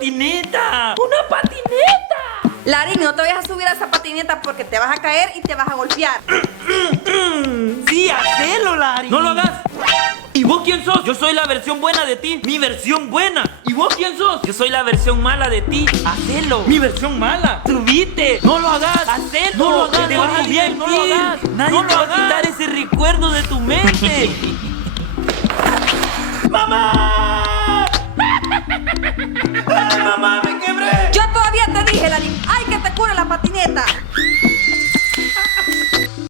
patineta! ¡Una patineta! Larry, no te vayas a subir a esa patineta porque te vas a caer y te vas a golpear. Sí, hacelo, Larry. No lo hagas. ¿Y vos quién sos? Yo soy la versión buena de ti. Mi versión buena. ¿Y vos quién sos? Yo soy la versión mala de ti. Hacelo. Mi versión mala. Subite. No lo hagas. Hacelo. No lo hagas. Te vas a divertir. No lo hagas. Nadie te va a quitar ese recuerdo de tu mente. ¡Mamá! ¡Ay, mamá, me quebré! Yo todavía te dije, Larry. ¡Ay, que te cure la patineta!